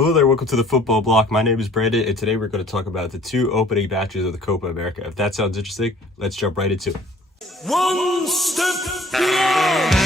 Hello there, welcome to the Football Bloc. My name is Brandon, and today we're going to talk about the two opening matches of the Copa America. If that sounds interesting, let's jump right into it. One step beyond.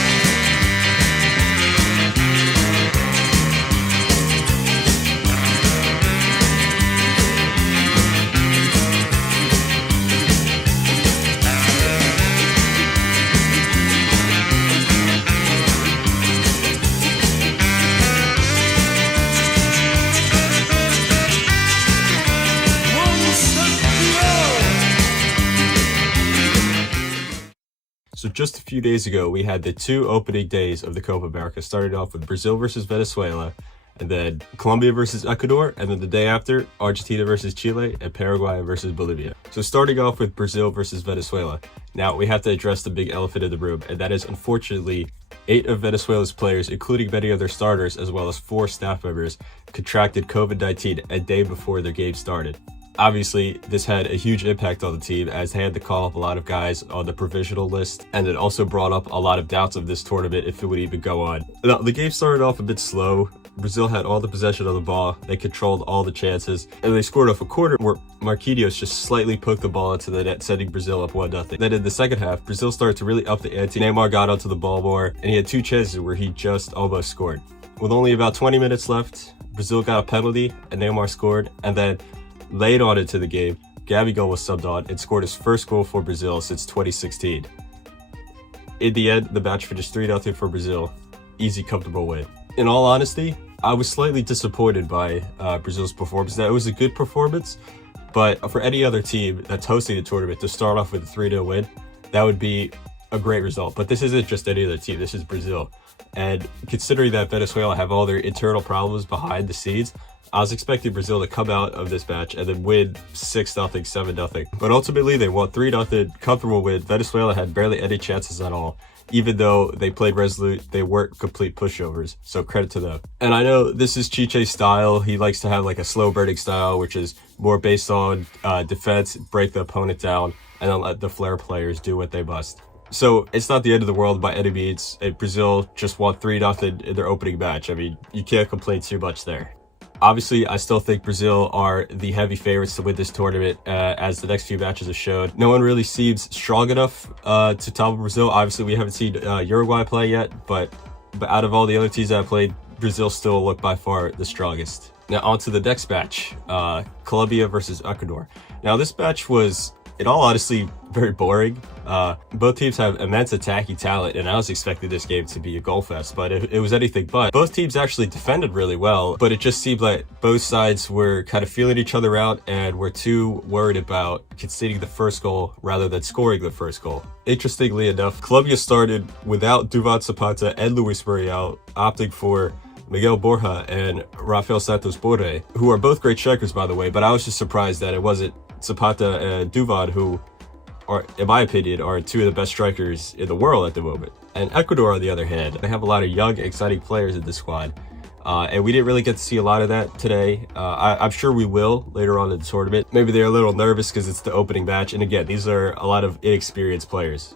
So just a few days ago, we had the two opening days of the Copa America, starting off with Brazil versus Venezuela, and then Colombia versus Ecuador, and then the day after, Argentina versus Chile, and Paraguay versus Bolivia. So starting off with Brazil versus Venezuela, now we have to address the big elephant in the room, and that is unfortunately 8 of Venezuela's players, including many of their starters, as well as 4 staff members, contracted COVID-19 a day before their game started. Obviously, this had a huge impact on the team as they had to call up a lot of guys on the provisional list, and it also brought up a lot of doubts of this tournament if it would even go on. Now, the game started off a bit slow. Brazil had all the possession of the ball, they controlled all the chances, and they scored off a corner where Marquinhos just slightly poked the ball into the net, sending Brazil up 1-0. Then in the second half, Brazil started to really up the ante. Neymar got onto the ball more, and he had 2 chances where he just almost scored. With only about 20 minutes left, Brazil got a penalty, and Neymar scored, and then late on into the game, Gabigol was subbed on and scored his first goal for Brazil since 2016. In the end, the match finished 3-0 for Brazil. Easy, comfortable win. In all honesty, I was slightly disappointed by Brazil's performance. Now, it was a good performance, but for any other team that's hosting the tournament to start off with a 3-0 win, that would be a great result. But this isn't just any other team, this is Brazil. And considering that Venezuela have all their internal problems behind the scenes, I was expecting Brazil to come out of this match and then win 6-0, 7-0. But ultimately, they won 3-0, comfortable win. Venezuela had barely any chances at all. Even though they played resolute, they weren't complete pushovers, so credit to them. And I know this is Chiche's style. He likes to have like a slow burning style, which is more based on defense, break the opponent down, and then let the flair players do what they must. So it's not the end of the world by any means. Brazil just won 3-0 in their opening match. I mean, you can't complain too much there. Obviously, I still think Brazil are the heavy favorites to win this tournament, as the next few matches have showed. No one really seems strong enough to topple Brazil. Obviously, we haven't seen Uruguay play yet, but out of all the other teams that have played, Brazil still look by far the strongest. Now, on to the next match, Colombia versus Ecuador. Now, this match was, in all honesty, very boring. Both teams have immense attacking talent, and I was expecting this game to be a goal fest, but it was anything but. Both teams actually defended really well, but it just seemed like both sides were kind of feeling each other out and were too worried about conceding the first goal rather than scoring the first goal. Interestingly enough, Colombia started without Duván Zapata and Luis Muriel, opting for Miguel Borja and Rafael Santos Borré, who are both great strikers, by the way, but I was just surprised that it wasn't Zapata and Duván, who are, in my opinion, are 2 of the best strikers in the world at the moment. And Ecuador, on the other hand, they have a lot of young, exciting players in the squad. And we didn't really get to see a lot of that today. I'm sure we will later on in the tournament. Maybe they're a little nervous because it's the opening match. And again, these are a lot of inexperienced players.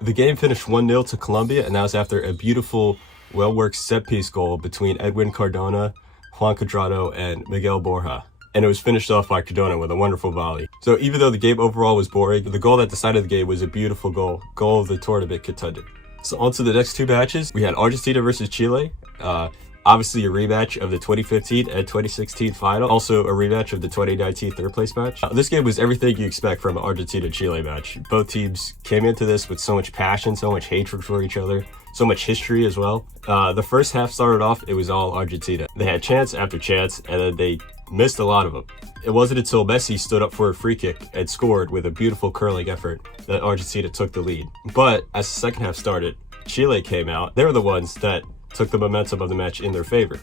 The game finished 1-0 to Colombia, and that was after a beautiful, well-worked set-piece goal between Edwin Cardona, Juan Cuadrado, and Miguel Borja. And it was finished off by Cardona with a wonderful volley. So even though the game overall was boring, the goal that decided the game was a beautiful goal of the tournament contender. So on to the next 2 matches. We had Argentina versus Chile. Obviously a rematch of the 2015 and 2016 final. Also a rematch of the 2019 third place match. This game was everything you expect from an Argentina-Chile match. Both teams came into this with so much passion, so much hatred for each other, so much history as well. The first half started off, it was all Argentina. They had chance after chance, and then they missed a lot of them. It wasn't until Messi stood up for a free kick and scored with a beautiful curling effort that Argentina took the lead. But as the second half started, Chile came out. They were the ones that took the momentum of the match in their favor.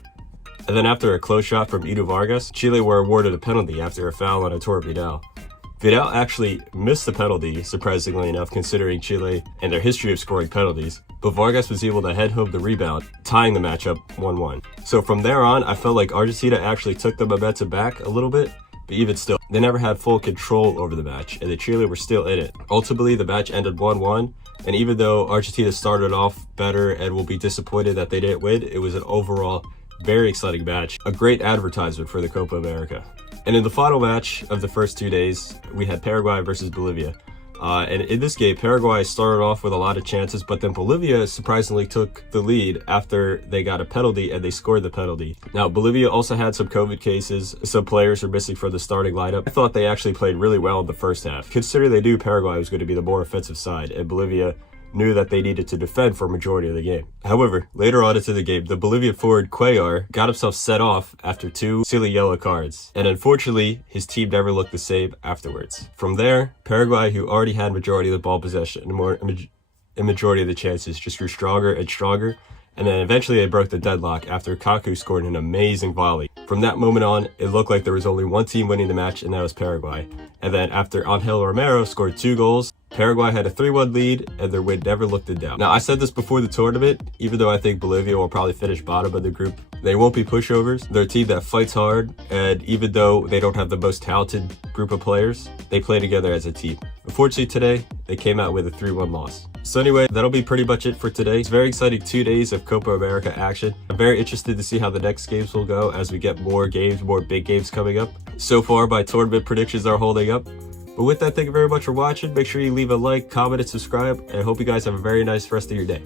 And then after a close shot from Edu Vargas, Chile were awarded a penalty after a foul on Arturo Vidal. Vidal actually missed the penalty, surprisingly enough, considering Chile and their history of scoring penalties, but Vargas was able to head home the rebound, tying the matchup 1-1. So from there on, I felt like Argentina actually took the momentum back a little bit, but even still, they never had full control over the match, and the Chile were still in it. Ultimately, the match ended 1-1, and even though Argentina started off better and will be disappointed that they didn't win, it was an overall Very exciting match. A great advertisement for the Copa America. And in the final match of the first 2 days, we had Paraguay versus Bolivia. And in this game, Paraguay started off with a lot of chances, but then Bolivia surprisingly took the lead after they got a penalty and they scored the penalty. Now, Bolivia also had some COVID cases. Some players are missing from the starting lineup. I thought they actually played really well in the first half. Considering they knew Paraguay was going to be the more offensive side, and Bolivia knew that they needed to defend for a majority of the game. However, later on into the game, the Bolivian forward Cuellar got himself set off after 2 silly yellow cards, and unfortunately, his team never looked the same afterwards. From there, Paraguay, who already had majority of the ball possession and majority of the chances, just grew stronger and stronger, and then eventually they broke the deadlock after Kaku scored an amazing volley. From that moment on, it looked like there was only one team winning the match, and that was Paraguay. And then after Angel Romero scored 2 goals, Paraguay had a 3-1 lead, and their win never looked in doubt. Now, I said this before the tournament, even though I think Bolivia will probably finish bottom of the group, they won't be pushovers. They're a team that fights hard, and even though they don't have the most talented group of players, they play together as a team. Unfortunately today, they came out with a 3-1 loss. So anyway, that'll be pretty much it for today. It's very exciting 2 days of Copa America action. I'm very interested to see how the next games will go as we get more games, more big games coming up. So far, my tournament predictions are holding up. But with that, thank you very much for watching. Make sure you leave a like, comment, and subscribe. And I hope you guys have a very nice rest of your day.